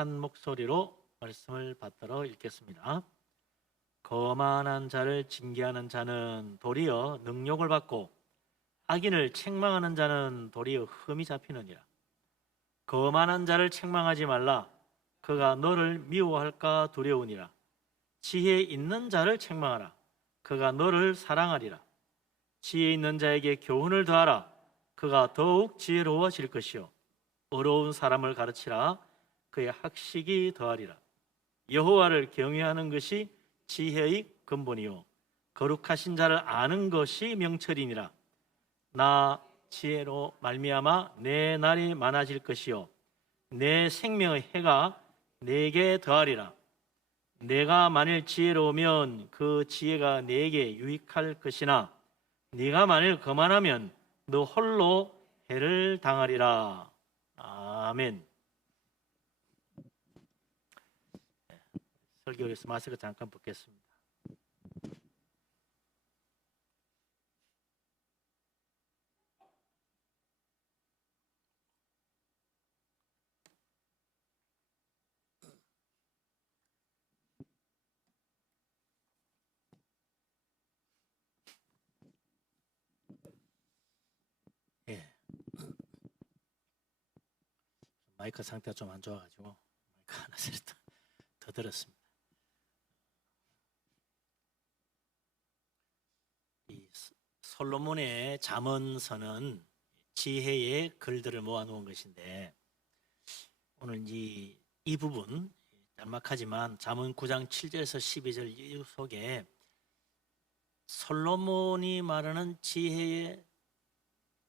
한 목소리로 말씀을 받들어 읽겠습니다. 거만한 자를 징계하는 자는 도리어 능욕을 받고 악인을 책망하는 자는 도리어 흠이 잡히느니라. 거만한 자를 책망하지 말라. 그가 너를 미워할까 두려우니라. 지혜 있는 자를 책망하라. 그가 너를 사랑하리라. 지혜 있는 자에게 교훈을 더하라. 그가 더욱 지혜로워질 것이요 어려운 사람을 가르치라. 그의 학식이 더하리라. 여호와를 경외하는 것이 지혜의 근본이요 거룩하신 자를 아는 것이 명철이니라. 나 지혜로 말미암아 내 날이 많아질 것이요 내 생명의 해가 내게 더하리라. 내가 만일 지혜로우면 그 지혜가 내게 유익할 것이나 네가 만일 거만하면 너 홀로 해를 당하리라. 아멘. 설교에서 마스크 잠깐 벗겠습니다. 마이크 상태가 좀 안 좋아가지고 마이크 하나씩 더 들었습니다. 이 솔로몬의 잠언서는 지혜의 글들을 모아놓은 것인데 오늘 이 부분 짤막하지만 잠언 9장 7절에서 12절 이 속에 솔로몬이 말하는 지혜의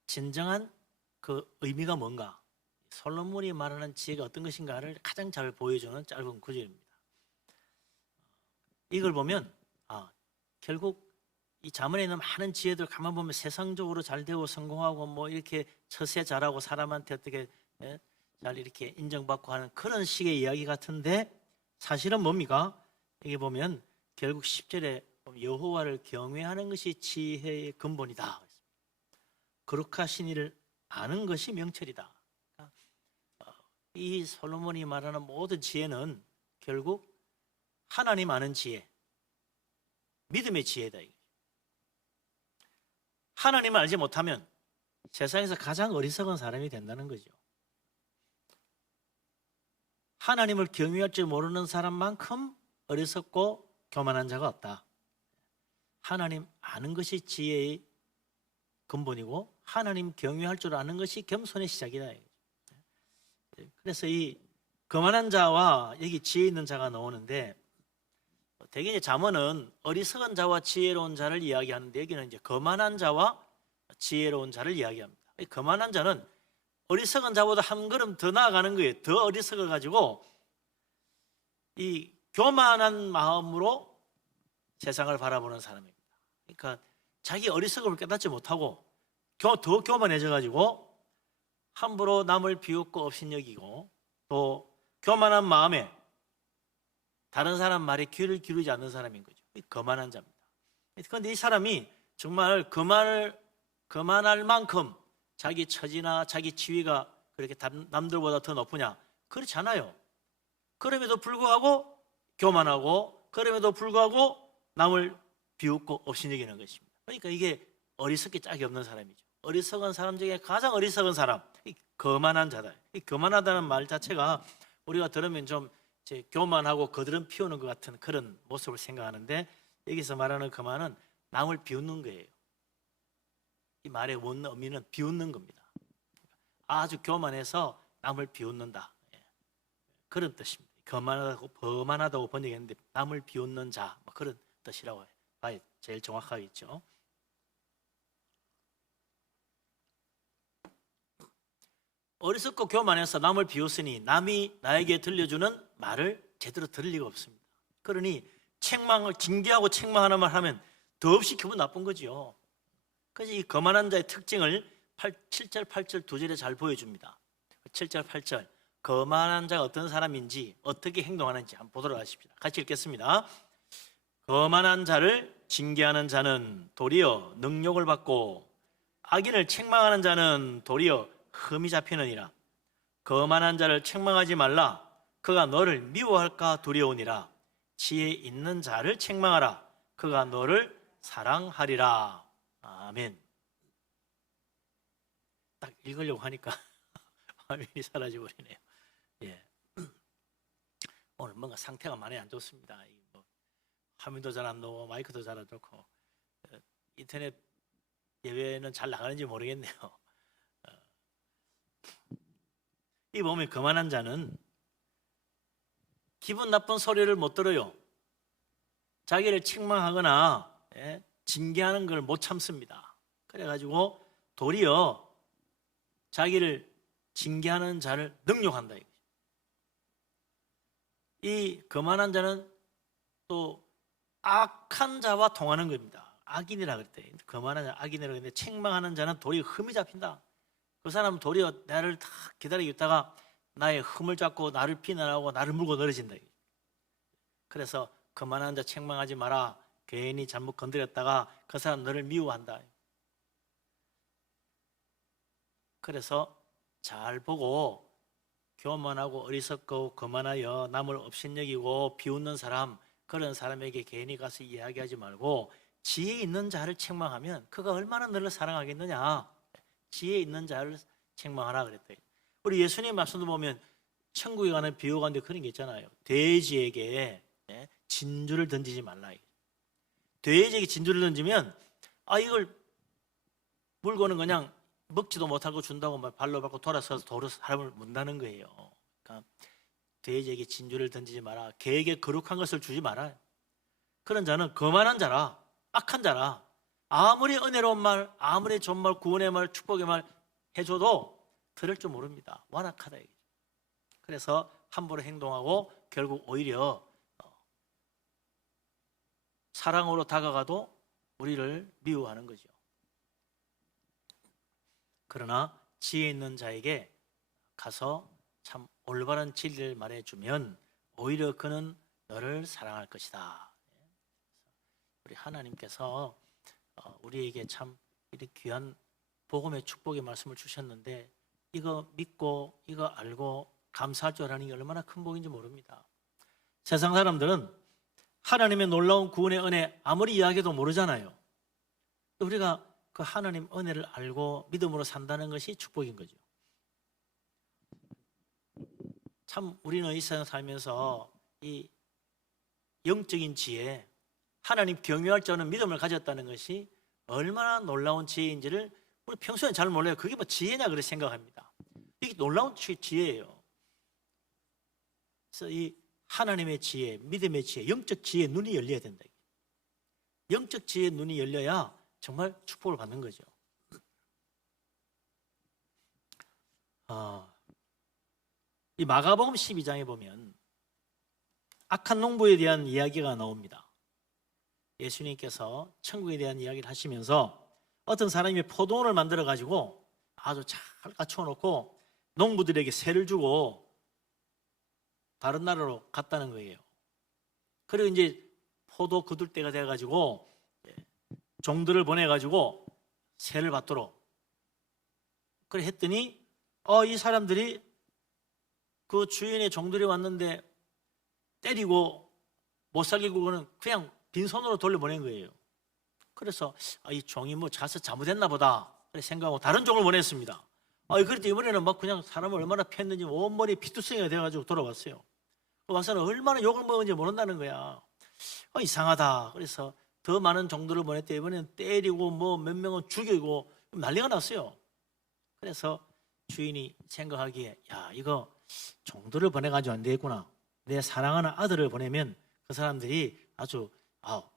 진정한 그 의미가 뭔가, 솔로몬이 말하는 지혜가 어떤 것인가를 가장 잘 보여주는 짧은 구절입니다. 이걸 보면 결국 이 잠언에 있는 많은 지혜들 가만 보면 세상적으로 잘 되고 성공하고 뭐 이렇게 처세 잘하고 사람한테 어떻게 잘 이렇게 인정받고 하는 그런 식의 이야기 같은데 사실은 뭡니까? 여기 보면 결국 10절에 여호와를 경외하는 것이 지혜의 근본이다. 거룩하신 이를 아는 것이 명철이다. 이 솔로몬이 말하는 모든 지혜는 결국 하나님 아는 지혜, 믿음의 지혜다. 하나님을 알지 못하면 세상에서 가장 어리석은 사람이 된다는 거죠. 하나님을 경외할 줄 모르는 사람만큼 어리석고 교만한 자가 없다. 하나님 아는 것이 지혜의 근본이고 하나님 경외할 줄 아는 것이 겸손의 시작이다. 그래서 이 거만한 자와 여기 지혜 있는 자가 나오는데 대개 잠언은 어리석은 자와 지혜로운 자를 이야기하는데 여기는 이제 거만한 자와 지혜로운 자를 이야기합니다. 거만한 자는 어리석은 자보다 한 걸음 더 나아가는 거예요. 더 어리석어 가지고 이 교만한 마음으로 세상을 바라보는 사람입니다. 그러니까 자기 어리석음을 깨닫지 못하고 더 교만해져 가지고 함부로 남을 비웃고 업신여기고 또 교만한 마음에 다른 사람 말에 귀를 기울이지 않는 사람인 거죠. 거만한 자입니다. 그런데 이 사람이 정말 거만할 만큼 자기 처지나 자기 지위가 그렇게 남들보다 더 높으냐? 그렇지 않아요. 그럼에도 불구하고 교만하고 그럼에도 불구하고 남을 비웃고 업신여기는 것입니다. 그러니까 이게 어리석기 짝이 없는 사람이죠. 어리석은 사람 중에 가장 어리석은 사람, 거만한 자다. 이 거만하다는 말 자체가 우리가 들으면 좀 교만하고 거드름 피우는 것 같은 그런 모습을 생각하는데 여기서 말하는 거만은 남을 비웃는 거예요. 이 말의 원 의미는 비웃는 겁니다. 아주 교만해서 남을 비웃는다. 그런 뜻입니다. 거만하다고 번역했는데 남을 비웃는 자, 뭐 그런 뜻이라고 봐야 제일 정확하겠죠. 어리석고 교만해서 남을 비웃으니 남이 나에게 들려주는 말을 제대로 들을 리가 없습니다. 그러니 책망을 징계하고 책망하는 말 하면 더없이 기분 나쁜 거죠. 그래서 이 거만한 자의 특징을 7절, 8절 두 절에 잘 보여줍니다. 7절, 8절 거만한 자가 어떤 사람인지 어떻게 행동하는지 한번 보도록 하십시다. 같이 읽겠습니다. 거만한 자를 징계하는 자는 도리어 능욕을 받고 악인을 책망하는 자는 도리어 흠이 잡히느니라. 거만한 자를 책망하지 말라. 그가 너를 미워할까 두려우니라. 지혜 있는 자를 책망하라. 그가 너를 사랑하리라. 아멘. 딱 읽으려고 하니까 화면이 사라져버리네요. 예. 오늘 뭔가 상태가 많이 안 좋습니다. 화면도 잘 안 나오고 마이크도 잘 안 좋고 인터넷 예배는 잘 나가는지 모르겠네요. 이 보면 거만한 자는 기분 나쁜 소리를 못 들어요. 자기를 책망하거나 징계하는 걸 못 참습니다. 그래가지고 도리어 자기를 징계하는 자를 능욕한다. 이 거만한 자는 또 악한 자와 통하는 겁니다. 악인이라 그랬대. 거만한 자, 악인이라고 했는데 책망하는 자는 도리어 흠이 잡힌다. 그 사람은 도리어 나를 다 기다리고 있다가 나의 흠을 잡고 나를 비난하고 나를 물고 늘어진다. 그래서 거만한 자 책망하지 마라. 괜히 잘못 건드렸다가 그 사람 너를 미워한다. 그래서 잘 보고 교만하고 어리석고 거만하여 남을 업신여기고 비웃는 사람, 그런 사람에게 괜히 가서 이야기하지 말고 지혜 있는 자를 책망하면 그가 얼마나 너를 사랑하겠느냐. 지혜 있는 자를 책망하라 그랬대. 우리 예수님 말씀도 보면 천국에 가는 비유가 있는데 그런 게 있잖아요. 돼지에게 진주를 던지지 말라. 돼지에게 진주를 던지면 이걸 물고는 그냥 먹지도 못하고 준다고 발로 밟고 돌아서서 도로 사람을 문다는 거예요. 그러니까 돼지에게 진주를 던지지 마라. 개에게 거룩한 것을 주지 마라. 그런 자는 거만한 자라, 악한 자라. 아무리 은혜로운 말, 아무리 좋은 말, 구원의 말, 축복의 말 해줘도 들을 줄 모릅니다. 완악하다. 그래서 함부로 행동하고 결국 오히려 사랑으로 다가가도 우리를 미워하는 거죠. 그러나 지혜 있는 자에게 가서 참 올바른 진리를 말해주면 오히려 그는 너를 사랑할 것이다. 우리 하나님께서 우리에게 참 이렇게 귀한 복음의 축복의 말씀을 주셨는데 이거 믿고 이거 알고 감사할 줄 아는 게 얼마나 큰 복인지 모릅니다. 세상 사람들은 하나님의 놀라운 구원의 은혜 아무리 이야기해도 모르잖아요. 우리가 그 하나님 은혜를 알고 믿음으로 산다는 것이 축복인 거죠. 참 우리는 이 세상 살면서 이 영적인 지혜, 하나님 경외할 줄 아는 믿음을 가졌다는 것이 얼마나 놀라운 지혜인지를 우리 평소에 잘 몰라요. 그게 뭐 지혜냐 그렇게 생각합니다. 이게 놀라운 지혜예요. 그래서 이 하나님의 지혜, 믿음의 지혜, 영적 지혜의 눈이 열려야 된다. 영적 지혜의 눈이 열려야 정말 축복을 받는 거죠. 이 마가복음 12장에 보면 악한 농부에 대한 이야기가 나옵니다. 예수님께서 천국에 대한 이야기를 하시면서 어떤 사람이 포도원을 만들어 가지고 아주 잘 갖춰 놓고 농부들에게 세를 주고 다른 나라로 갔다는 거예요. 그리고 이제 포도 거둘 때가 돼 가지고 종들을 보내 가지고 세를 받도록 그래 했더니 이 사람들이 그 주인의 종들이 왔는데 때리고 못 살리고는 그냥 빈손으로 돌려보낸 거예요. 그래서 이 종이 뭐 자세 잘못했나 보다 생각하고 다른 종을 보냈습니다. 그랬더니 이번에는 막 그냥 사람을 얼마나 팼는지 온머리 피투성이가 돼가지고 돌아왔어요. 와서는 얼마나 욕을 먹은지 모른다는 거야. 이상하다. 그래서 더 많은 종들을 보냈대. 이번에는 때리고 뭐 몇 명은 죽이고 난리가 났어요. 그래서 주인이 생각하기에 이거 종들을 보내가지고 안 되겠구나. 내 사랑하는 아들을 보내면 그 사람들이 아주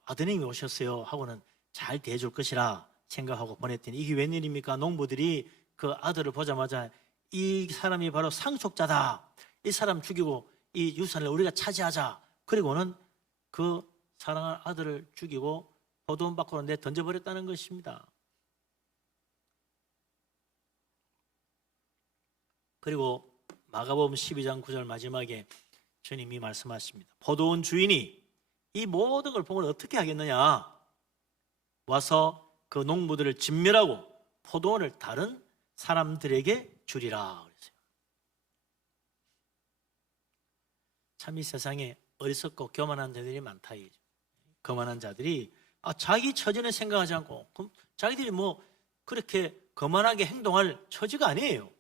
아드님이 오셨어요 하고는 잘 대해줄 것이라 생각하고 보냈더니 이게 웬일입니까? 농부들이 그 아들을 보자마자 이 사람이 바로 상속자다. 이 사람 죽이고 이 유산을 우리가 차지하자. 그리고는 그 사랑하는 아들을 죽이고 포도원 밖으로 내 던져버렸다는 것입니다. 그리고 마가복음 12장 9절 마지막에 주님이 말씀하십니다. 포도원 주인이 이 모든 걸 보면 어떻게 하겠느냐? 와서 그 농부들을 진멸하고 포도원을 다른 사람들에게 주리라 그랬어요. 참 이 세상에 어리석고 교만한 자들이 많다. 거만한 자들이 자기 처지는 생각하지 않고 그럼 자기들이 뭐 그렇게 거만하게 행동할 처지가 아니에요.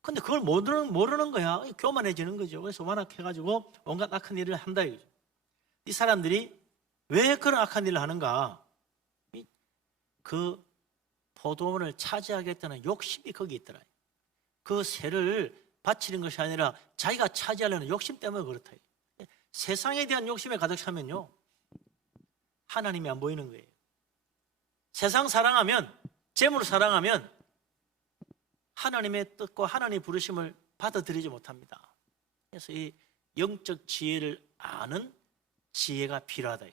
근데 그걸 모르는 거야. 교만해지는 거죠. 그래서 완악해가지고 온갖 악한 일을 한다. 이 사람들이 왜 그런 악한 일을 하는가? 그 포도원을 차지하겠다는 욕심이 거기 있더라. 그 새를 바치는 것이 아니라 자기가 차지하려는 욕심 때문에 그렇다. 세상에 대한 욕심에 가득 차면요, 하나님이 안 보이는 거예요. 세상 사랑하면, 재물 사랑하면 하나님의 뜻과 하나님의 부르심을 받아들이지 못합니다. 그래서 이 영적 지혜를 아는 지혜가 필요하다.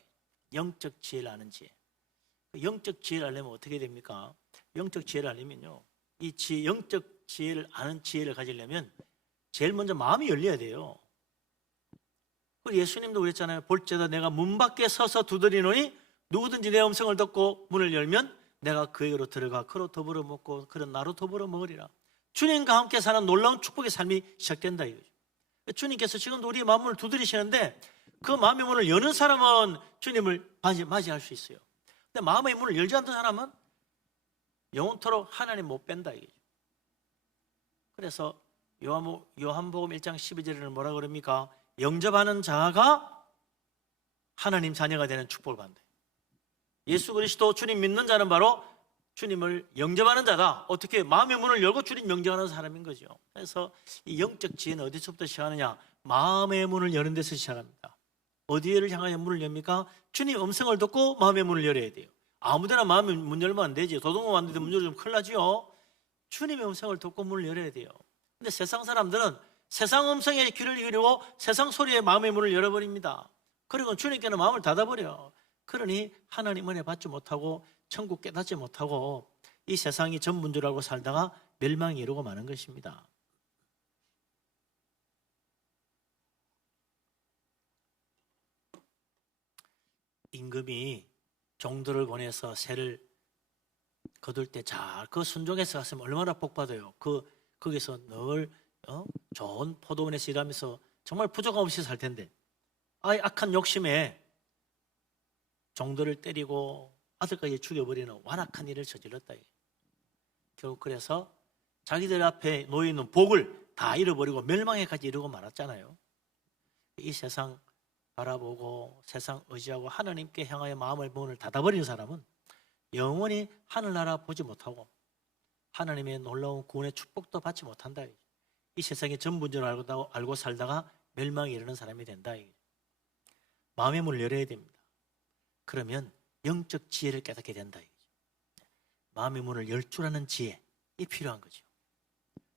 영적 지혜를 아는 지혜. 영적 지혜를 알려면 어떻게 됩니까? 영적 지혜를 알려면요, 이 영적 지혜를 아는 지혜를 가지려면 제일 먼저 마음이 열려야 돼요. 예수님도 그랬잖아요. 볼지어다 내가 문 밖에 서서 두드리노니 누구든지 내 음성을 듣고 문을 열면 내가 그에게로 들어가 그로 더불어 먹고 그런 나로 더불어 먹으리라. 주님과 함께 사는 놀라운 축복의 삶이 시작된다 이거죠. 주님께서 지금도 우리의 마음을 두드리시는데 그 마음의 문을 여는 사람은 주님을 맞이할 수 있어요. 근데 마음의 문을 열지 않는 사람은 영원토록 하나님 못 뺀다 이거죠. 그래서 요한복음 1장 12절에는 뭐라 그럽니까? 영접하는 자가 하나님 자녀가 되는 축복을 받는다. 예수 그리스도 주님 믿는 자는 바로 주님을 영접하는 자다. 어떻게? 마음의 문을 열고 주님 영접하는 사람인 거죠. 그래서 이 영적 지혜는 어디서부터 시작하느냐? 마음의 문을 여는 데서 시작합니다. 어디를 향하여 문을 엽니까? 주님 음성을 듣고 마음의 문을 열어야 돼요. 아무데나 마음의 문 열면 안 되지. 도둑놈 왔는데 문 열면 큰일 나지요. 주님의 음성을 듣고 문을 열어야 돼요. 근데 세상 사람들은 세상 음성에 귀를 기울이고 세상 소리에 마음의 문을 열어버립니다. 그리고 주님께는 마음을 닫아버려요. 그러니 하나님 은혜 받지 못하고 천국 깨닫지 못하고 이 세상이 전부인 줄 알고 살다가 멸망에 이르고 마는 것입니다. 임금이 종들을 보내서 새를 거둘 때 잘 그 순종해서 갔으면 얼마나 복받아요. 거기서 늘 좋은 포도원에서 일하면서 정말 부족함 없이 살 텐데 악한 욕심에 종들을 때리고 아들까지 죽여버리는 완악한 일을 저질렀다. 결국 그래서 자기들 앞에 놓여있는 복을 다 잃어버리고 멸망에까지 이르고 말았잖아요. 이 세상 바라보고 세상 의지하고 하나님께 향하여 마음의 문을 닫아버리는 사람은 영원히 하늘나라 보지 못하고 하나님의 놀라운 구원의 축복도 받지 못한다. 이 세상의 전부인 줄 알고 살다가 멸망에 이르는 사람이 된다. 마음의 문을 열어야 됩니다. 그러면 영적 지혜를 깨닫게 된다. 마음의 문을 열 줄 아는 지혜이 필요한 거죠.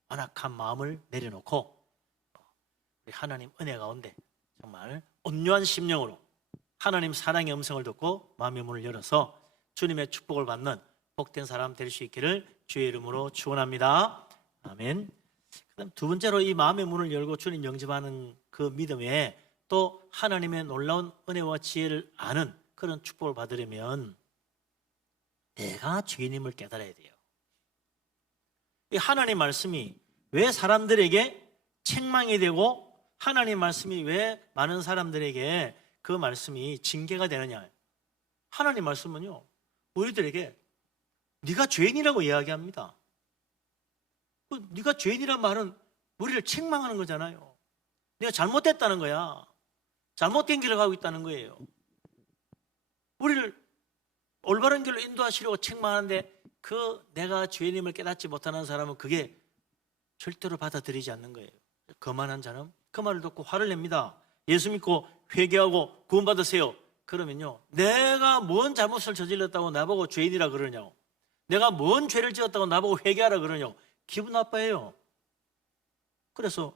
완악한 마음을 내려놓고 우리 하나님 은혜 가운데 정말 온유한 심령으로 하나님 사랑의 음성을 듣고 마음의 문을 열어서 주님의 축복을 받는 복된 사람 될 수 있기를 주의 이름으로 축원합니다. 아멘. 그다음 두 번째로 이 마음의 문을 열고 주님 영접하는 그 믿음에 또 하나님의 놀라운 은혜와 지혜를 아는 그런 축복을 받으려면 내가 주님을 깨달아야 돼요. 이 하나님 말씀이 왜 사람들에게 책망이 되고 하나님 말씀이 왜 많은 사람들에게 그 말씀이 징계가 되느냐? 하나님 말씀은요, 우리들에게 네가 죄인이라고 이야기합니다. 네가 죄인이란 말은 우리를 책망하는 거잖아요. 네가 잘못됐다는 거야. 잘못된 길을 가고 있다는 거예요. 우리를 올바른 길로 인도하시려고 책망하는데 그 내가 죄인임을 깨닫지 못하는 사람은 그게 절대로 받아들이지 않는 거예요. 거만한 자는 그 말을 듣고 화를 냅니다. 예수 믿고 회개하고 구원받으세요. 그러면요, 내가 뭔 잘못을 저질렀다고 나보고 죄인이라 그러냐고, 내가 뭔 죄를 지었다고 나보고 회개하라 그러냐고 기분 나빠해요. 그래서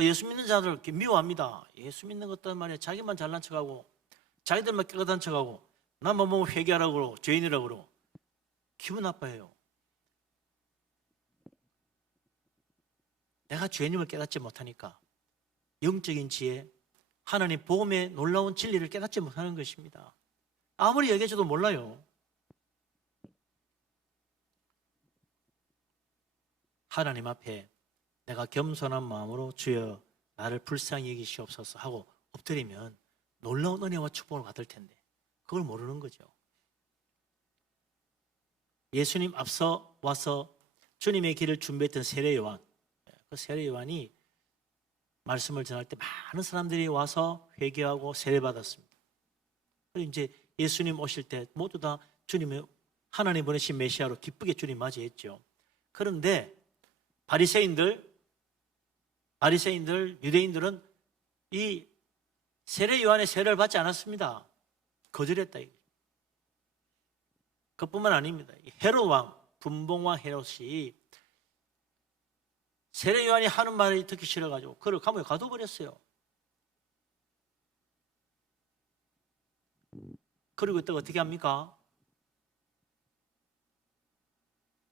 예수 믿는 자들 이렇게 미워합니다. 예수 믿는 것도 말이야, 자기만 잘난 척하고 자기들만 깨끗한 척하고 나만 보면 회개하라고 그러고 죄인이라고 그러고 기분 나빠해요. 내가 죄인임을 깨닫지 못하니까 영적인 지혜, 하나님 복음의 놀라운 진리를 깨닫지 못하는 것입니다. 아무리 얘기해줘도 몰라요. 하나님 앞에 내가 겸손한 마음으로 주여 나를 불쌍히 여기시옵소서 하고 엎드리면 놀라운 은혜와 축복을 받을 텐데 그걸 모르는 거죠. 예수님 앞서 와서 주님의 길을 준비했던 세례 요한, 그 세례 요한이 말씀을 전할 때 많은 사람들이 와서 회개하고 세례받았습니다. 그리고 이제 예수님 오실 때 모두 다 주님의 하나님 보내신 메시아로 기쁘게 주님 맞이했죠. 그런데 바리새인들, 유대인들은 이 세례 요한의 세례를 받지 않았습니다. 거절했다. 그뿐만 아닙니다. 헤롯 왕, 분봉왕 헤롯이 세례 요한이 하는 말을 듣기 싫어가지고 그를 감옥에 가둬버렸어요. 그리고 또 어떻게 합니까?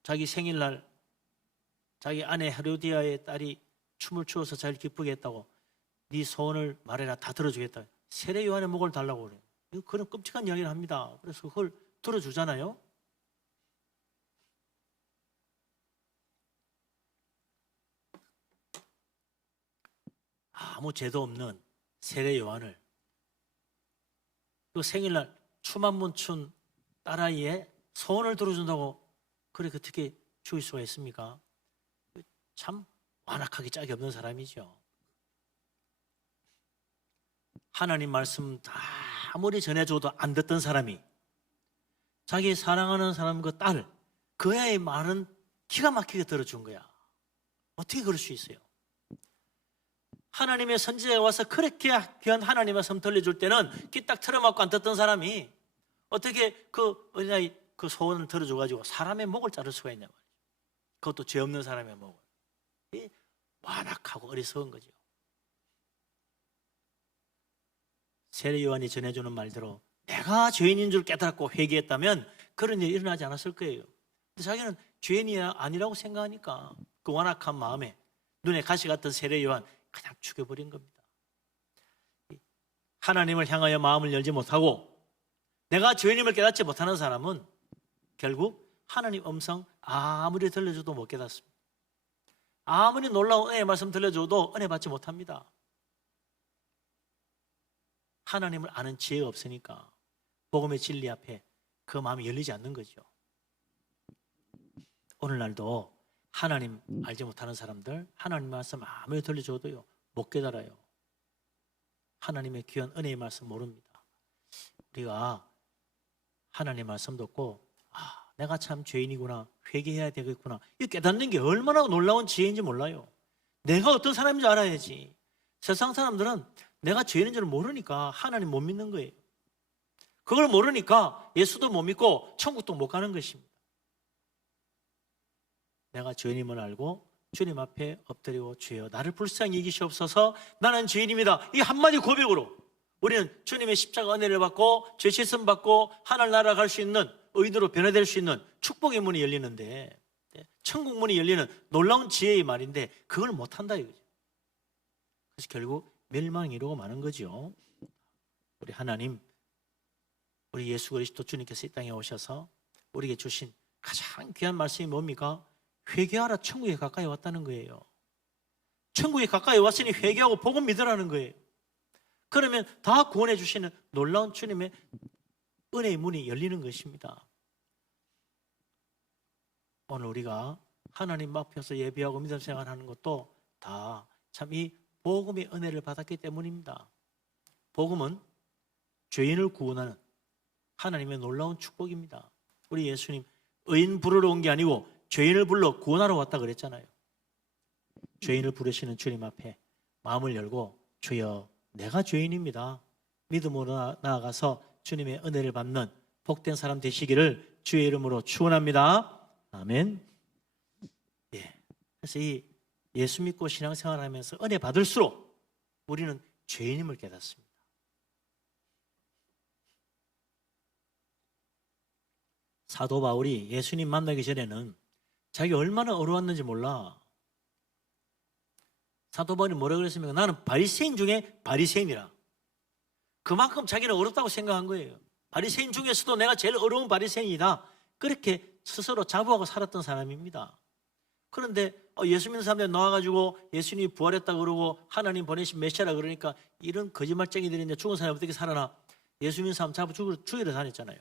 자기 생일날 자기 아내 헤로디아의 딸이 춤을 추어서 잘 기쁘게 했다고 네 소원을 말해라 다 들어주겠다. 세례 요한의 목을 달라고 그래요. 그런 끔찍한 이야기를 합니다. 그래서 그걸 들어주잖아요. 아무 죄도 없는 세례 요한을 그 생일날 춤 한 번 춘 딸아이의 소원을 들어준다고 그렇게 어떻게 죽일 수가 있습니까? 참 완악하기 짝이 없는 사람이죠. 하나님 말씀 다 아무리 전해줘도 안 듣던 사람이 자기 사랑하는 사람 그 딸, 그 애의 말은 기가 막히게 들어준 거야. 어떻게 그럴 수 있어요? 하나님의 선지자가 와서 그렇게 귀한 하나님의 말씀 들려줄 때는 귀 딱 틀어막고 안 듣던 사람이 어떻게 그 어린아이 그 소원을 들어줘가지고 사람의 목을 자를 수가 있냐 말이죠. 그것도 죄 없는 사람의 목을. 완악하고 어리석은 거죠. 세례 요한이 전해주는 말대로 내가 죄인인 줄 깨달았고 회개했다면 그런 일이 일어나지 않았을 거예요. 근데 자기는 죄인이 아니라고 생각하니까 그 완악한 마음에 눈에 가시 같던 세례 요한 그냥 죽여버린 겁니다. 하나님을 향하여 마음을 열지 못하고 내가 죄인임을 깨닫지 못하는 사람은 결국 하나님 음성 아무리 들려줘도 못 깨닫습니다. 아무리 놀라운 은혜의 말씀 들려줘도 은혜 받지 못합니다. 하나님을 아는 지혜가 없으니까 복음의 진리 앞에 그 마음이 열리지 않는 거죠. 오늘날도 하나님 알지 못하는 사람들 하나님 말씀 아무리 들려줘도요 못 깨달아요. 하나님의 귀한 은혜의 말씀 모릅니다. 우리가 하나님의 말씀 듣고 내가 참 죄인이구나, 회개해야 되겠구나, 이 깨닫는 게 얼마나 놀라운 지혜인지 몰라요. 내가 어떤 사람인지 알아야지. 세상 사람들은 내가 죄인인 줄 모르니까 하나님 못 믿는 거예요. 그걸 모르니까 예수도 못 믿고 천국도 못 가는 것입니다. 내가 죄인임을 알고 주님 앞에 엎드리고 주여 나를 불쌍히 여기시옵소서 나는 죄인입니다. 이 한마디 고백으로 우리는 주님의 십자가 은혜를 받고 죄 씻음 받고 하늘 나라 갈 수 있는 의인으로 변화될 수 있는 축복의 문이 열리는데 천국 문이 열리는 놀라운 지혜의 말인데 그걸 못한다 이거죠. 그래서 결국 멸망이 이루고 마는 거죠. 우리 하나님, 우리 예수 그리스도 주님께서 이 땅에 오셔서 우리에게 주신 가장 귀한 말씀이 뭡니까? 회개하라, 천국에 가까이 왔다는 거예요. 천국에 가까이 왔으니 회개하고 복음 믿으라는 거예요. 그러면 다 구원해 주시는 놀라운 주님의 은혜의 문이 열리는 것입니다. 오늘 우리가 하나님 앞에서 예배하고 믿음 생활하는 것도 다 참 이 복음의 은혜를 받았기 때문입니다. 복음은 죄인을 구원하는 하나님의 놀라운 축복입니다. 우리 예수님 의인 부르러 온 게 아니고 죄인을 불러 구원하러 왔다 그랬잖아요. 죄인을 부르시는 주님 앞에 마음을 열고 주여 내가 죄인입니다. 믿음으로 나아가서 주님의 은혜를 받는 복된 사람 되시기를 주의 이름으로 축원합니다. 아멘. 예. 그래서 이 예수 믿고 신앙생활하면서 은혜 받을수록 우리는 죄인임을 깨닫습니다. 사도 바울이 예수님 만나기 전에는 자기가 얼마나 어려웠는지 몰라. 사도 바울이 뭐라고 그랬습니까? 나는 바리새인 중에 바리새인이라. 그만큼 자기는 어렵다고 생각한 거예요. 바리새인 중에서도 내가 제일 어려운 바리새인이다. 그렇게 스스로 자부하고 살았던 사람입니다. 그런데 예수 믿는 사람들이 나와가지고 예수님이 부활했다 그러고 하나님 보내신 메시아라 그러니까 이런 거짓말쟁이들이 이제 죽은 사람이 어떻게 살아나? 예수 믿는 사람 잡아 죽이러 다녔잖아요.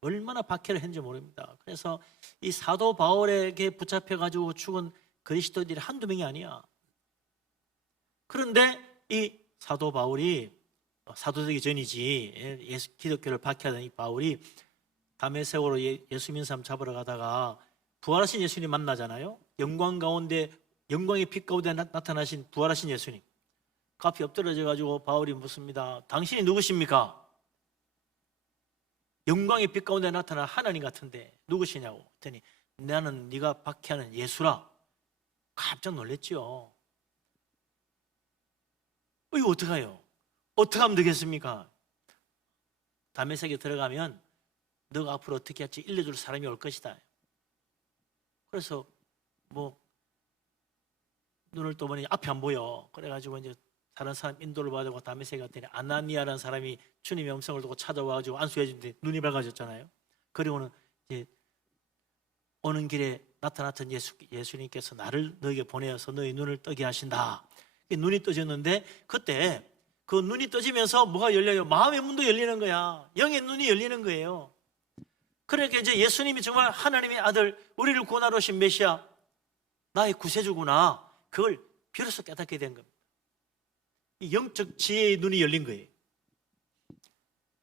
얼마나 박해를 했는지 모릅니다. 그래서 이 사도 바울에게 붙잡혀가지고 죽은 그리스도인들이 한두 명이 아니야. 그런데 이 사도 바울이 사도되기 전이지 기독교를 박해하던 이 바울이 다메섹으로 예수 믿는 사람 잡으러 가다가 부활하신 예수님 만나잖아요. 영광 가운데 영광의 빛 가운데 나타나신 부활하신 예수님. 그 앞에 엎드려져 가지고 바울이 묻습니다. 당신이 누구십니까? 영광의 빛 가운데 나타난 하나님 같은데 누구시냐고 했더니 나는 네가 박해하는 예수라. 깜짝 놀랐죠. 이거 어떡해요? 어떻게 하면 되겠습니까? 다메섹에 들어가면 너가 앞으로 어떻게 할지 일러줄 사람이 올 것이다. 그래서 뭐 눈을 떠보니 앞이 안 보여. 그래가지고 이제 다른 사람 인도를 받고 다메섹에 갔더니 아나니아라는 사람이 주님의 음성을 듣고 찾아와가지고 안수해 주는데 눈이 밝아졌잖아요. 그리고는 이제 오는 길에 나타났던 예수님께서 나를 너에게 보내어서 너의 눈을 뜨게 하신다. 눈이 떠졌는데 그때 그 눈이 떠지면서 뭐가 열려요? 마음의 문도 열리는 거야. 영의 눈이 열리는 거예요. 그러니까 이제 예수님이 정말 하나님의 아들, 우리를 구원하러 오신 메시아, 나의 구세주구나. 그걸 비로소 깨닫게 된 겁니다. 이 영적 지혜의 눈이 열린 거예요.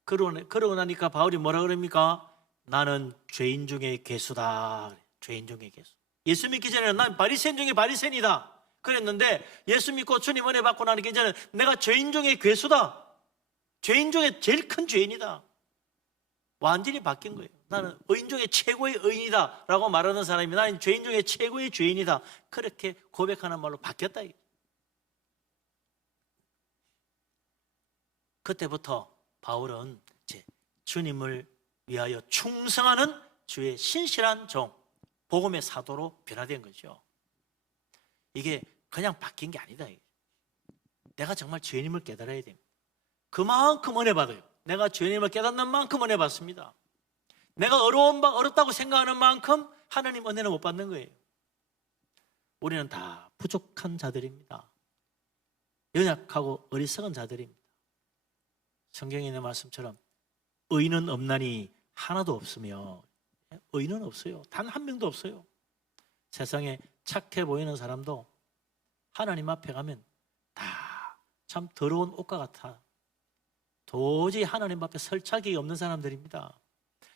그러고 나니까 바울이 뭐라 그럽니까? 나는 죄인 중에 괴수다. 죄인 중에 괴수. 예수 믿기 전에는 난 바리새인 중에 바리새인이다 그랬는데 예수 믿고 주님 은혜 받고 나니까 이제는 내가 죄인 중에 괴수다. 죄인 중에 제일 큰 죄인이다. 완전히 바뀐 거예요. 나는 의인 중에 최고의 의인이다 라고 말하는 사람이 나는 죄인 중에 최고의 죄인이다. 그렇게 고백하는 말로 바뀌었다. 그때부터 바울은 이제 주님을 위하여 충성하는 주의 신실한 종, 복음의 사도로 변화된 거죠. 이게 그냥 바뀐 게 아니다. 내가 정말 죄인임을 깨달아야 됩니다. 그만큼 은혜 받아요. 내가 죄인임을 깨닫는 만큼 은혜 받습니다. 내가 어렵다고 생각하는 만큼 하나님 은혜는 못 받는 거예요. 우리는 다 부족한 자들입니다. 연약하고 어리석은 자들입니다. 성경에 있는 말씀처럼 의인은 없나니 하나도 없으며, 의인은 없어요. 단 한 명도 없어요. 세상에 착해 보이는 사람도 하나님 앞에 가면 다 참 더러운 옷과 같아. 도저히 하나님 앞에 설 자격이 없는 사람들입니다.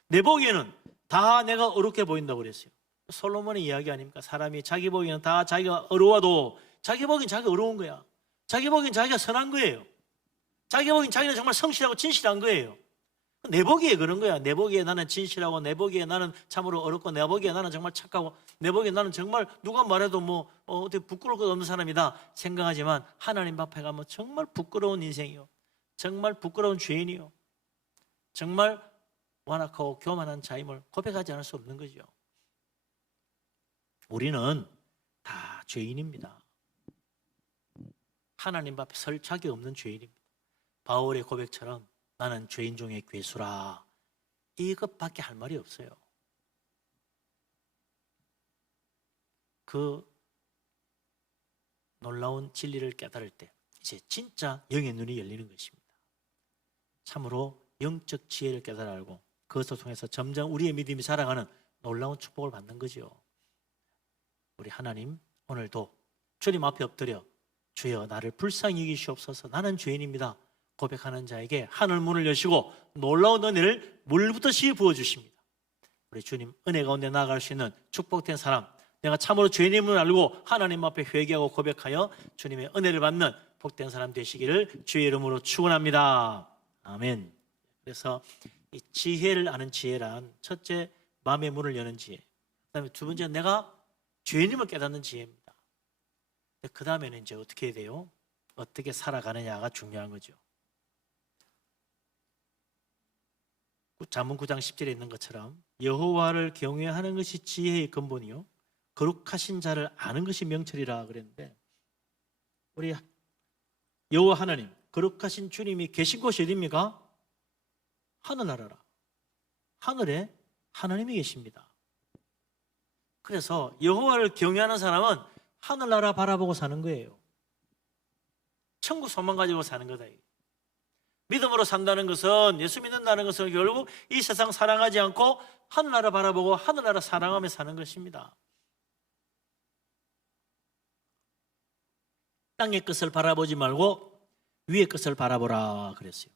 내 보기에는 다 내가 어렵게 보인다고 그랬어요. 솔로몬의 이야기 아닙니까? 사람이 자기 보기에는 다 자기가 어려워도 자기 보기엔 자기가 어려운 거야. 자기 보기엔 자기가 선한 거예요. 자기 보기엔 자기는 정말 성실하고 진실한 거예요. 내 보기에 그런 거야. 내 보기에 나는 진실하고, 내 보기에 나는 참으로 어렵고, 내 보기에 나는 정말 착하고, 내 보기에 나는 정말 누가 말해도 뭐 어떻게 부끄러울 것 없는 사람이다 생각하지만 하나님 앞에 가면 정말 부끄러운 인생이요, 정말 부끄러운 죄인이요, 정말 완악하고 교만한 자임을 고백하지 않을 수 없는 거죠. 우리는 다 죄인입니다. 하나님 앞에 설 자격 없는 죄인입니다. 바울의 고백처럼 나는 죄인 중에 괴수라, 이것밖에 할 말이 없어요. 그 놀라운 진리를 깨달을 때 이제 진짜 영의 눈이 열리는 것입니다. 참으로 영적 지혜를 깨달아 알고 그것을 통해서 점점 우리의 믿음이 자라가는 놀라운 축복을 받는 거죠. 우리 하나님, 오늘도 주님 앞에 엎드려 주여 나를 불쌍히 여기시옵소서, 나는 죄인입니다 고백하는 자에게 하늘 문을 여시고 놀라운 은혜를 물붓듯이 부어주십니다. 우리 주님 은혜 가운데 나아갈 수 있는 축복된 사람, 내가 참으로 죄인임을 알고 하나님 앞에 회개하고 고백하여 주님의 은혜를 받는 복된 사람 되시기를 주의 이름으로 축원합니다. 아멘. 그래서 이 지혜를 아는 지혜란, 첫째 마음의 문을 여는 지혜, 그 다음에 두 번째 내가 죄인임을 깨닫는 지혜입니다. 그 다음에는 이제 어떻게 해야 돼요? 어떻게 살아가느냐가 중요한 거죠. 잠언 9장 10절에 있는 것처럼 여호와를 경외하는 것이 지혜의 근본이요 거룩하신 자를 아는 것이 명철이라 그랬는데, 우리 여호와 하나님, 거룩하신 주님이 계신 곳이 어디입니까? 하늘나라라. 하늘에 하나님이 계십니다. 그래서 여호와를 경외하는 사람은 하늘나라 바라보고 사는 거예요. 천국 소망 가지고 사는 거다. 믿음으로 산다는 것은, 예수 믿는다는 것은 결국 이 세상 사랑하지 않고 하늘나라 바라보고 하늘나라 사랑하며 사는 것입니다. 땅의 것을 바라보지 말고 위의 것을 바라보라 그랬어요.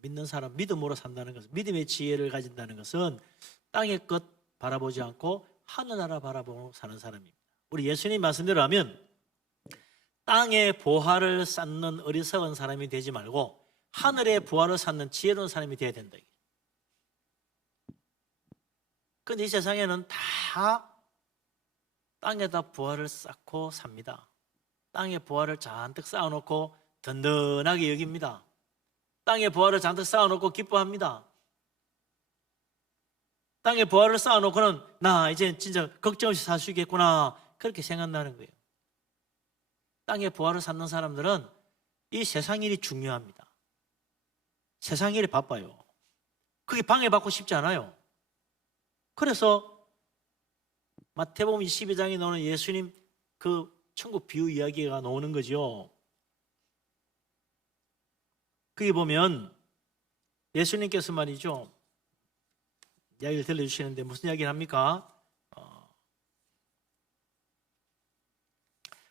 믿는 사람, 믿음으로 산다는 것은, 믿음의 지혜를 가진다는 것은 땅의 것 바라보지 않고 하늘나라 바라보고 사는 사람입니다. 우리 예수님 말씀대로 하면 땅의 보화를 쌓는 어리석은 사람이 되지 말고 하늘의 보화를 쌓는 지혜로운 사람이 되어야 된다. 그런데 이 세상에는 다 땅에다 보화를 쌓고 삽니다. 땅에 보화를 잔뜩 쌓아놓고 든든하게 여깁니다. 땅에 보화를 잔뜩 쌓아놓고 기뻐합니다. 땅에 보화를 쌓아놓고는 나 이제 진짜 걱정 없이 살 수 있겠구나, 그렇게 생각나는 거예요. 땅에 보화를 쌓는 사람들은 이 세상 일이 중요합니다. 세상 일이 바빠요. 그게 방해받고 싶지 않아요. 그래서 마태복음 22장에 나오는 예수님 그 천국 비유 이야기가 나오는 거죠. 거기 보면 예수님께서 말이죠, 이야기를 들려주시는데 무슨 이야기를 합니까?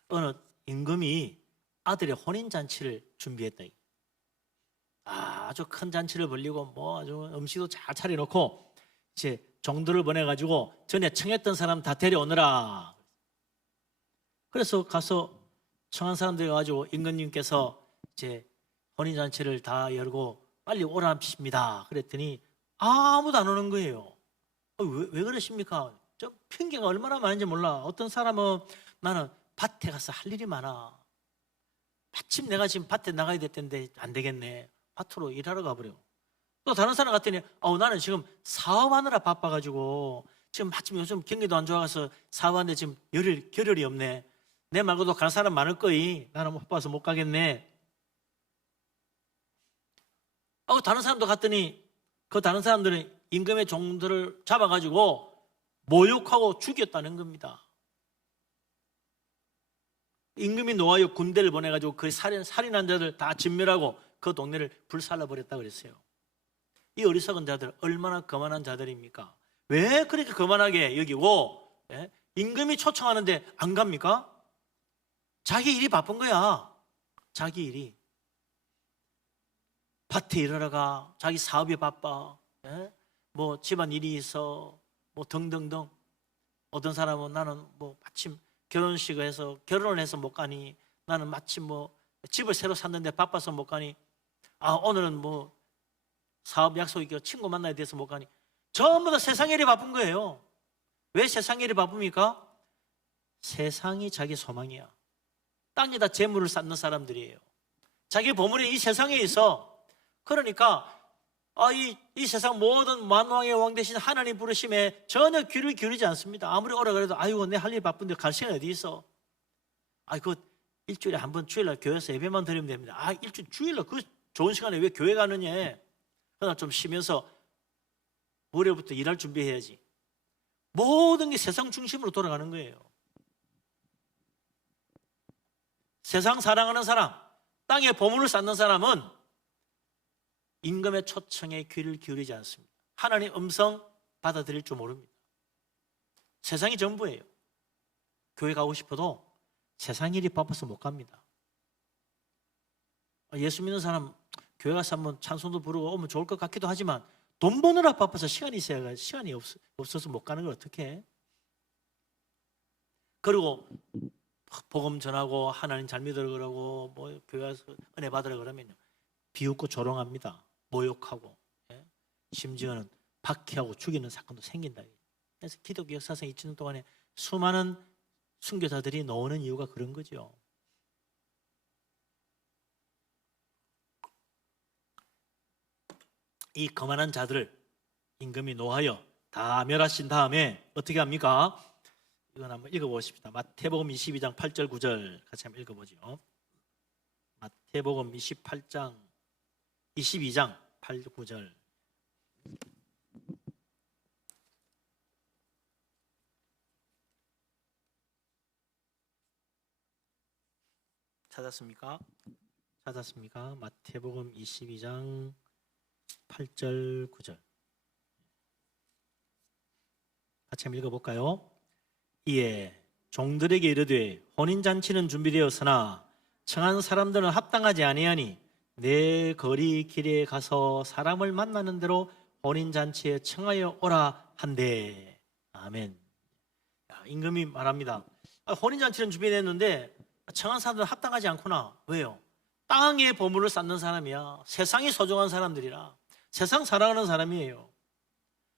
어느 임금이 아들의 혼인잔치를 준비했다. 아주 큰 잔치를 벌리고 뭐 아주 음식도 잘 차려놓고 이제 종들을 보내가지고 전에 청했던 사람 다 데려오느라. 그래서 가서 청한 사람들이 가지고 임금님께서 이제 혼인잔치를 다 열고 빨리 오랍니다. 그랬더니 아무도 안 오는 거예요. 왜 그러십니까? 저 핑계가 얼마나 많은지 몰라. 어떤 사람은 나는 밭에 가서 할 일이 많아. 마침 내가 지금 밭에 나가야 될 텐데 안 되겠네. 밭으로 일하러 가버려. 또 다른 사람 같더니 나는 지금 사업하느라 바빠가지고 지금 마침 요즘 경기도 안 좋아서 사업하는데 지금 겨를이 없네. 내 말고도 가는 사람 많을 거이. 나는 바빠서 못 가겠네. 다른 사람도 갔더니 그 다른 사람들은 임금의 종들을 잡아가지고 모욕하고 죽였다는 겁니다. 임금이 노하여 군대를 보내가지고 그 살인한 자들 다 진멸하고 그 동네를 불살라버렸다 그랬어요. 이 어리석은 자들 얼마나 거만한 자들입니까? 왜 그렇게 거만하게 여기고 임금이 초청하는데 안 갑니까? 자기 일이 바쁜 거야. 자기 일이. 밭에 일하러 가. 자기 사업이 바빠. 뭐 집안 일이 있어. 뭐 등등등. 어떤 사람은 나는 뭐 마침 결혼식을 해서 결혼을 해서 못 가니, 나는 마침 뭐 집을 새로 샀는데 바빠서 못 가니, 오늘은 뭐 사업 약속이 있고 친구 만나야 돼서 못 가니. 전부 다 세상 일이 바쁜 거예요. 왜 세상 일이 바쁩니까? 세상이 자기 소망이야. 땅에다 재물을 쌓는 사람들이에요. 자기 보물이 이 세상에 있어. 그러니까 이 세상 모든 만왕의 왕 대신 하나님 부르심에 전혀 귀를 기울이지 않습니다. 아무리 오라 그래도 아이고 내 할 일 바쁜데 갈 시간이 어디 있어. 그 일주일에 한 번 주일날 교회에서 예배만 드리면 됩니다. 일주일 주일날 그 좋은 시간에 왜 교회 가느냐. 그러나 좀 쉬면서 월요일부터 일할 준비해야지. 모든 게 세상 중심으로 돌아가는 거예요. 세상 사랑하는 사람, 땅에 보물을 쌓는 사람은 임금의 초청에 귀를 기울이지 않습니다. 하나님 음성 받아들일 줄 모릅니다. 세상이 전부예요. 교회 가고 싶어도 세상 일이 바빠서 못 갑니다. 예수 믿는 사람 교회 가서 한번 찬송도 부르고 오면 좋을 것 같기도 하지만 돈 버느라 바빠서 시간이 없어서 못 가는 걸 어떻게 해? 그리고 복음 전하고 하나님 잘 믿으라 그러고 뭐 교회 가서 은혜 받으라 그러면 비웃고 조롱합니다. 모욕하고, 심지어는 박해하고 죽이는 사건도 생긴다. 그래서 기독교 역사상 2000년 동안에 수많은 순교자들이 나오는 이유가 그런 거죠. 이 거만한 자들을 임금이 노하여 다 멸하신 다음에 어떻게 합니까? 이건 한번 읽어보십시다. 마태복음 22장 8절 9절 같이 한번 읽어보죠. 마태복음 22장 8, 9절. 찾았습니까? 찾았습니까? 마태복음 22장 8절 9절 같이 한번 읽어볼까요? 이에 종들에게 이르되 혼인잔치는 준비되었으나 청한 사람들은 합당하지 아니하니 내 거리 길에 가서 사람을 만나는 대로 혼인잔치에 청하여 오라 한대. 아멘. 임금이 말합니다. 혼인잔치는 준비됐는데 청한 사람들은 합당하지 않구나. 왜요? 땅에 보물을 쌓는 사람이야. 세상이 소중한 사람들이라. 세상 사랑하는 사람이에요.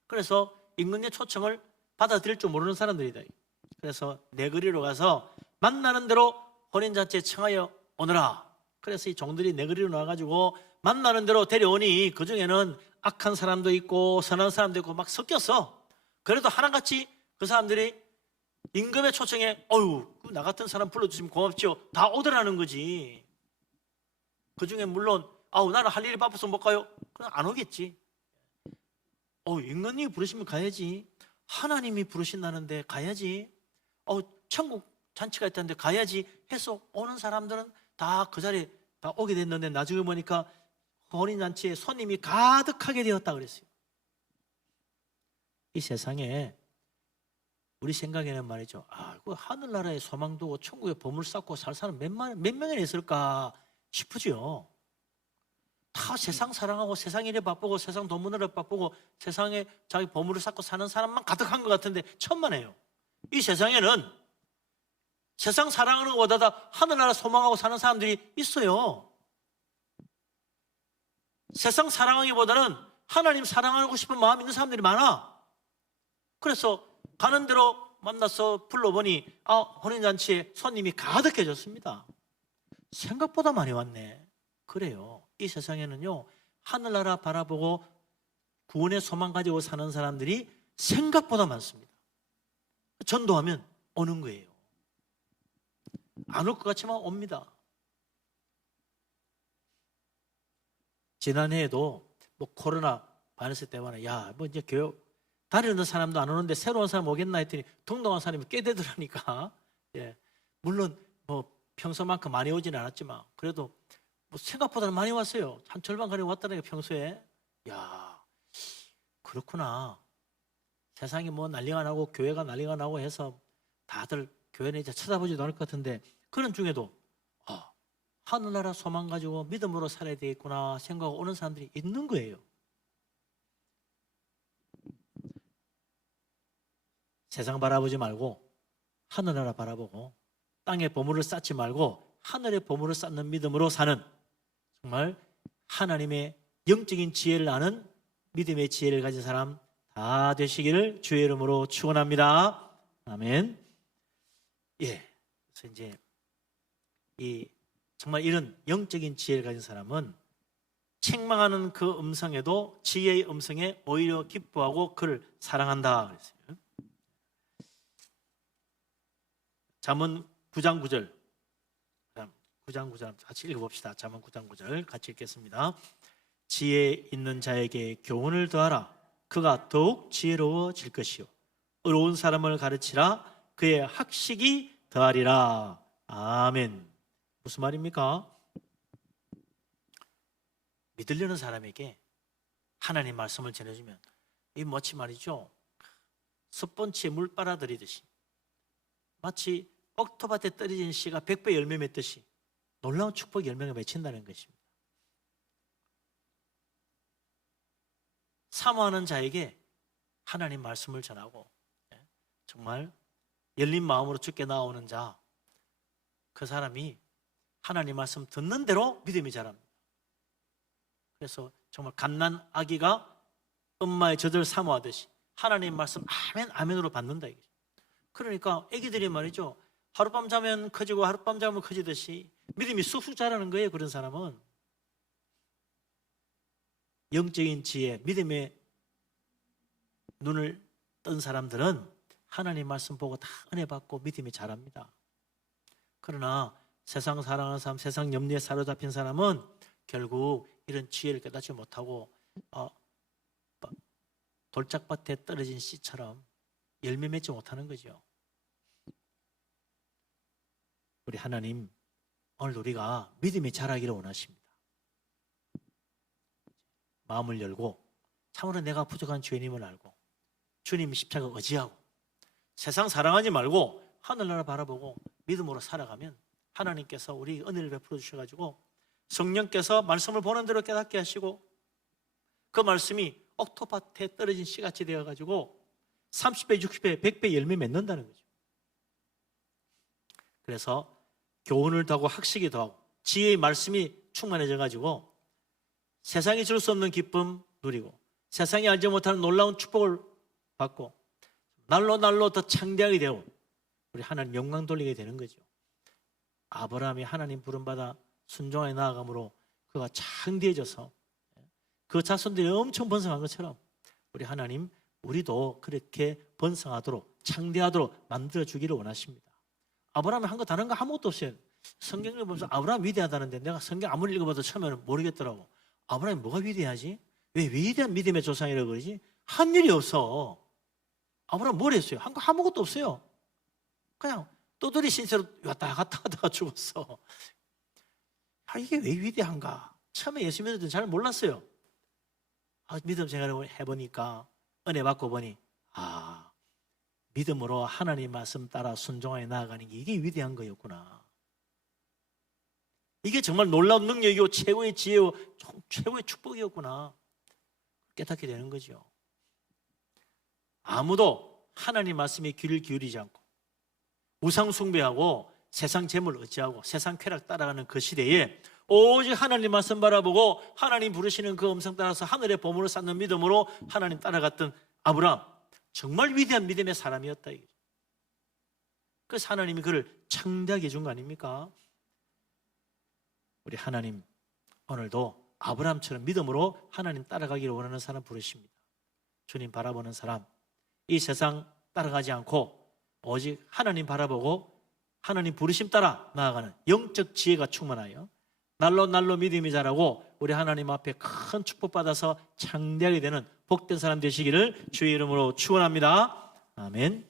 그래서 임금의 초청을 받아들일 줄 모르는 사람들이다. 그래서 내 거리로 가서 만나는 대로 혼인잔치에 청하여 오너라. 그래서 이 종들이 내 거리로 나와가지고 만나는 대로 데려오니 그 중에는 악한 사람도 있고 선한 사람도 있고 막 섞였어. 그래도 하나같이 그 사람들이 임금의 초청에 어휴 나 같은 사람 불러주시면 고맙죠. 다 오더라는 거지. 그 중에 물론 아우 나는 할 일이 바빠서 못 가요. 그럼 안 오겠지. 임금님이 부르시면 가야지. 하나님이 부르신다는데 가야지. 천국 잔치가 있다는데 가야지 해서 오는 사람들은 다 그 자리에 다 오게 됐는데 나중에 보니까 혼인잔치에 손님이 가득하게 되었다 그랬어요. 이 세상에 우리 생각에는 말이죠. 그 하늘나라에 소망 두고 천국에 보물 쌓고 살 사람 몇 명이나 있을까 싶으죠. 다 세상 사랑하고 세상 일에 바쁘고 세상 돈 버느라 바쁘고 세상에 자기 보물을 쌓고 사는 사람만 가득한 것 같은데 천만에요. 이 세상에는 세상 사랑하는 것보다 하늘나라 소망하고 사는 사람들이 있어요. 세상 사랑하기보다는 하나님 사랑하고 싶은 마음이 있는 사람들이 많아. 그래서 가는 대로 만나서 불러보니 혼인잔치에 손님이 가득해졌습니다. 생각보다 많이 왔네. 그래요. 이 세상에는요 하늘나라 바라보고 구원의 소망 가지고 사는 사람들이 생각보다 많습니다. 전도하면 오는 거예요. 안 올 것 같지만 옵니다. 지난해에도 코로나 바이러스 때문에 이제 교회 다니는 사람도 안 오는데 새로운 사람 오겠나 했더니 동동한 사람이 꽤 되더라니까. 물론 평소만큼 많이 오진 않았지만 그래도 생각보다는 많이 왔어요. 한 절반가량 왔다니까 평소에. 그렇구나. 세상이 난리가 나고 교회가 난리가 나고 해서 다들 교회는 이제 쳐다보지도 않을 것 같은데 그런 중에도 하늘나라 소망 가지고 믿음으로 살아야 되겠구나 생각하고 오는 사람들이 있는 거예요. 세상 바라보지 말고 하늘나라 바라보고 땅에 보물을 쌓지 말고 하늘의 보물을 쌓는 믿음으로 사는 정말 하나님의 영적인 지혜를 아는 믿음의 지혜를 가진 사람 다 되시기를 주의 이름으로 축원합니다. 아멘. 그래서 이제 정말 이런 영적인 지혜를 가진 사람은 책망하는 그 음성에도 지혜의 음성에 오히려 기뻐하고 그를 사랑한다 그랬어요. 잠언 9장 9절 9장 9절 같이 읽어봅시다. 잠언 9장 9절 같이 읽겠습니다. 지혜 있는 자에게 교훈을 더하라. 그가 더욱 지혜로워질 것이요 의로운 사람을 가르치라. 그의 학식이 더하리라. 아멘. 무슨 말입니까? 믿으려는 사람에게 하나님 말씀을 전해주면 이 마치 말이죠 숯번치에 물 빨아들이듯이 마치 옥토밭에 떨어진 씨가 100배 열매 맺듯이 놀라운 축복 열매가 맺힌다는 것입니다. 사모하는 자에게 하나님 말씀을 전하고 정말 열린 마음으로 주께 나오는 자, 그 사람이 하나님 말씀 듣는 대로 믿음이 자랍니다. 그래서 정말 갓난 아기가 엄마의 젖을 사모하듯이 하나님 말씀 아멘 아멘으로 받는다 이거죠. 그러니까 아기들이 말이죠 하룻밤 자면 커지고 하룻밤 자면 커지듯이 믿음이 쑥쑥 자라는 거예요. 그런 사람은 영적인 지혜, 믿음의 눈을 뜬 사람들은 하나님 말씀 보고 다 은혜 받고 믿음이 자랍니다. 그러나 세상 사랑하는 사람, 세상 염려에 사로잡힌 사람은 결국 이런 지혜를 깨닫지 못하고 돌짝밭에 떨어진 씨처럼 열매 맺지 못하는 거죠. 우리 하나님 오늘 우리가 믿음이 자라기를 원하십니다. 마음을 열고 참으로 내가 부족한 죄인임을 알고 주님 십자가 의지하고 세상 사랑하지 말고 하늘나라 바라보고 믿음으로 살아가면 하나님께서 우리 은혜를 베풀어 주셔가지고 성령께서 말씀을 보는 대로 깨닫게 하시고 그 말씀이 옥토밭에 떨어진 씨같이 되어가지고 30배, 60배, 100배 열매 맺는다는 거죠. 그래서 교훈을 더하고 학식이 더하고 지혜의 말씀이 충만해져가지고 세상이 줄 수 없는 기쁨 누리고 세상이 알지 못하는 놀라운 축복을 받고 날로 더 창대하게 되고 우리 하나님 영광 돌리게 되는 거죠. 아브라함이 하나님 부름받아 순종하여 나아감으로 그가 창대해져서 그 자손들이 엄청 번성한 것처럼 우리 하나님 우리도 그렇게 번성하도록 창대하도록 만들어주기를 원하십니다. 아브라함이 한 거 다른 거 아무것도 없어요. 성경을 보면서 아브라함 위대하다는데 내가 성경 아무리 읽어봐도 처음에는 모르겠더라고. 아브라함이 뭐가 위대하지? 왜 위대한 믿음의 조상이라고 그러지? 한 일이 없어. 아브라함 뭘 했어요? 한 거 아무것도 없어요. 그냥 떠돌이 신세로 왔다 갔다 하다가 죽었어. 이게 왜 위대한가? 처음에 예수 믿을 때는 잘 몰랐어요. 믿음 생활을 해보니까 은혜 받고 보니 믿음으로 하나님 말씀 따라 순종하여 나아가는 게 이게 위대한 거였구나. 이게 정말 놀라운 능력이고 최고의 지혜요 최고의 축복이었구나 깨닫게 되는 거죠. 아무도 하나님 말씀에 귀를 기울이지 않고 우상 숭배하고 세상 재물 의지하고 세상 쾌락 따라가는 그 시대에 오직 하나님 말씀 바라보고 하나님 부르시는 그 음성 따라서 하늘의 보물을 쌓는 믿음으로 하나님 따라갔던 아브라함 정말 위대한 믿음의 사람이었다. 그래서 하나님이 그를 창대하게 해준 거 아닙니까? 우리 하나님 오늘도 아브라함처럼 믿음으로 하나님 따라가기를 원하는 사람 부르십니다. 주님 바라보는 사람, 이 세상 따라가지 않고 오직 하나님 바라보고 하나님 부르심 따라 나아가는 영적 지혜가 충만하여 날로 믿음이 자라고 우리 하나님 앞에 큰 축복받아서 창대하게 되는 복된 사람 되시기를 주의 이름으로 축원합니다. 아멘.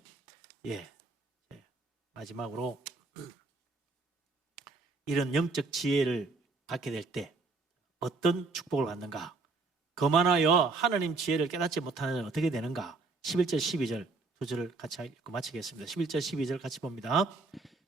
마지막으로 이런 영적 지혜를 갖게 될 때 어떤 축복을 받는가? 거만하여 하나님 지혜를 깨닫지 못하는 자는 어떻게 되는가? 11절 12절 두 절을 같이 읽고 마치겠습니다. 11절 12절 같이 봅니다.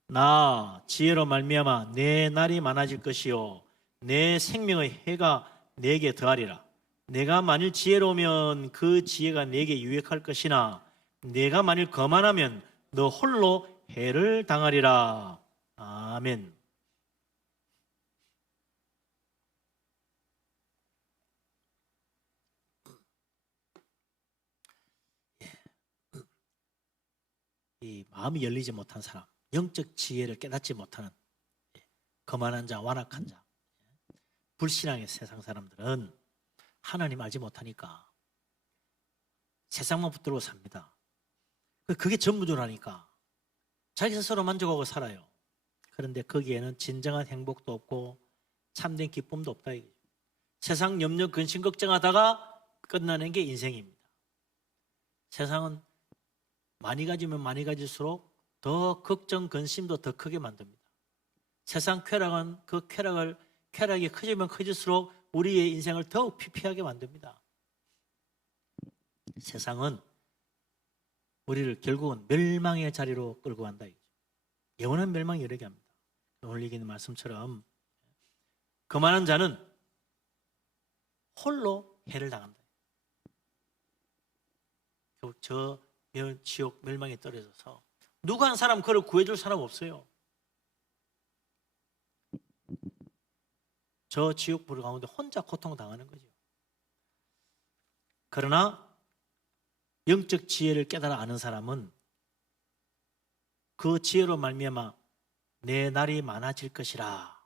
나 지혜로 말미암아 내 날이 많아질 것이요 내 생명의 해가 내게 더하리라. 내가 만일 지혜로우면 그 지혜가 내게 유익할 것이나 내가 만일 거만하면 너 홀로 해를 당하리라. 아멘. 이 마음이 열리지 못한 사람, 영적 지혜를 깨닫지 못하는 거만한 자, 완악한 자, 불신앙의 세상 사람들은 하나님 알지 못하니까 세상만 붙들고 삽니다. 그게 전부주라니까 자기 스스로 만족하고 살아요. 그런데 거기에는 진정한 행복도 없고 참된 기쁨도 없다. 세상 염려, 근심, 걱정하다가 끝나는 게 인생입니다. 세상은 많이 가지면 많이 가질수록 더 걱정, 근심도 더 크게 만듭니다. 세상 쾌락은 그 쾌락이 커지면 커질수록 우리의 인생을 더욱 피폐하게 만듭니다. 세상은 우리를 결국은 멸망의 자리로 끌고 간다. 영원한 멸망이 이르게 합니다. 오늘 얘기하는 말씀처럼 거만한 자는 홀로 해를 당한다. 결국 저 지옥 멸망에 떨어져서 누구 한 사람 그를 구해줄 사람 없어요. 저 지옥불 가운데 혼자 고통당하는 거죠. 그러나 영적 지혜를 깨달아 아는 사람은 그 지혜로 말미암아 내 날이 많아질 것이라.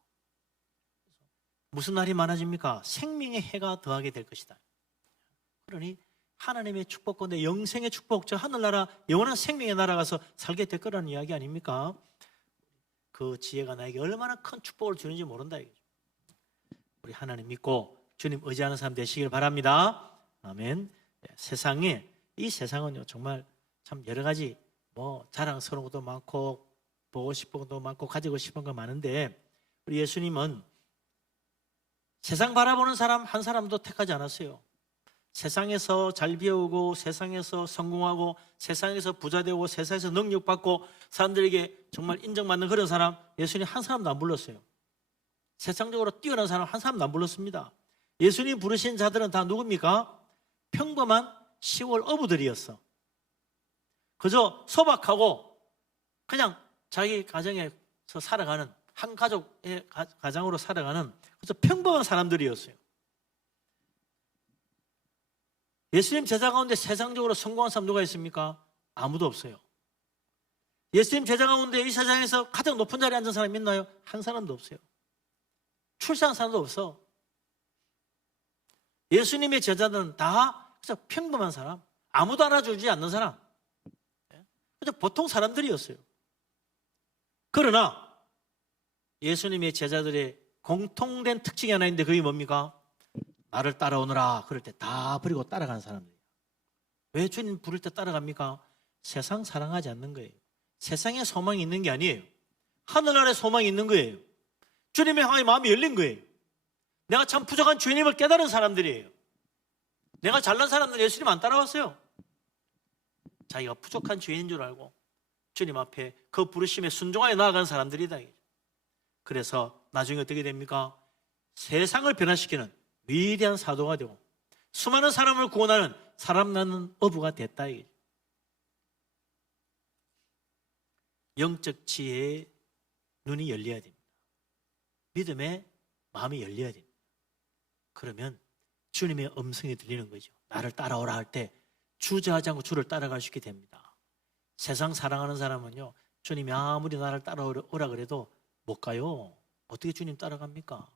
무슨 날이 많아집니까? 생명의 해가 더하게 될 것이다. 그러니 하나님의 축복 가운데 영생의 축복, 저 하늘나라 영원한 생명의 나라 가서 살게 될 거라는 이야기 아닙니까? 그 지혜가 나에게 얼마나 큰 축복을 주는지 모른다. 우리 하나님 믿고 주님 의지하는 사람 되시길 바랍니다. 아멘. 이 세상은요 정말 참 여러 가지 자랑스러운 것도 많고 보고 싶은 것도 많고 가지고 싶은 거 많은데 우리 예수님은 세상 바라보는 사람 한 사람도 택하지 않았어요. 세상에서 잘 배우고 세상에서 성공하고 세상에서 부자 되고 세상에서 능력받고 사람들에게 정말 인정받는 그런 사람 예수님 한 사람도 안 불렀어요. 세상적으로 뛰어난 사람 한 사람도 안 불렀습니다. 예수님 부르신 자들은 다 누굽니까? 평범한 시골 어부들이었어. 그저 소박하고 그냥 자기 가정에서 살아가는 한 가족의 가장으로 살아가는 그저 평범한 사람들이었어요. 예수님 제자 가운데 세상적으로 성공한 사람 누가 있습니까? 아무도 없어요. 예수님 제자 가운데 이 세상에서 가장 높은 자리에 앉은 사람이 있나요? 한 사람도 없어요. 출세한 사람도 없어. 예수님의 제자들은 다 그저 평범한 사람, 아무도 알아주지 않는 사람, 그저 보통 사람들이었어요. 그러나 예수님의 제자들의 공통된 특징이 하나 있는데 그게 뭡니까? 나를 따라오너라 그럴 때 다 버리고 따라가는 사람들이에요. 왜 주님 부를 때 따라갑니까? 세상 사랑하지 않는 거예요. 세상에 소망이 있는 게 아니에요. 하늘 아래 소망이 있는 거예요. 주님의 향해 마음이 열린 거예요. 내가 참 부족한 주님을 깨달은 사람들이에요. 내가 잘난 사람들은 예수님 안 따라왔어요. 자기가 부족한 죄인인 줄 알고 주님 앞에 그 부르심에 순종하여 나아간 사람들이다. 그래서 나중에 어떻게 됩니까? 세상을 변화시키는 위대한 사도가 되고 수많은 사람을 구원하는 사람 낳는 어부가 됐다. 영적 지혜의 눈이 열려야 됩니다. 믿음의 마음이 열려야 됩니다. 그러면 주님의 음성이 들리는 거죠. 나를 따라오라 할 때 주저하지 않고 주를 따라갈 수 있게 됩니다. 세상 사랑하는 사람은요, 주님이 아무리 나를 따라오라 그래도 못 가요. 어떻게 주님 따라갑니까?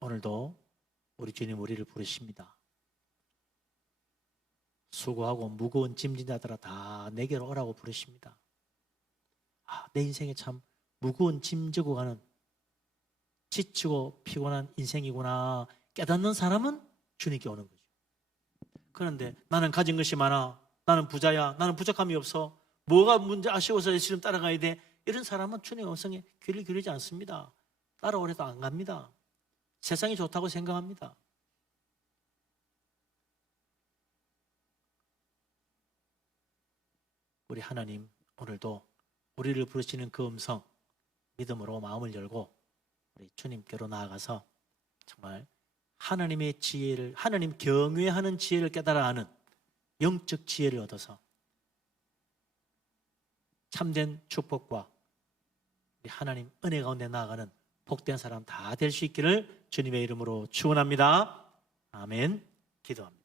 오늘도 우리 주님 우리를 부르십니다. 수고하고 무거운 짐진 자들아 다 내게로 오라고 부르십니다. 내 인생에 참 무거운 짐 지고 가는 지치고 피곤한 인생이구나 깨닫는 사람은 주님께 오는 거죠. 그런데 나는 가진 것이 많아, 나는 부자야, 나는 부족함이 없어, 뭐가 문제 아쉬워서 예수님 따라가야 돼, 이런 사람은 주님의 음성에 귀를 기울이지 않습니다. 따라오래도 안 갑니다. 세상이 좋다고 생각합니다. 우리 하나님 오늘도 우리를 부르시는 그 음성 믿음으로 마음을 열고 우리 주님께로 나아가서 정말 하나님의 지혜를, 하나님 경외하는 지혜를 깨달아 아는 영적 지혜를 얻어서 참된 축복과 우리 하나님 은혜 가운데 나아가는 복된 사람 다 될 수 있기를 주님의 이름으로 축원합니다. 아멘. 기도합니다.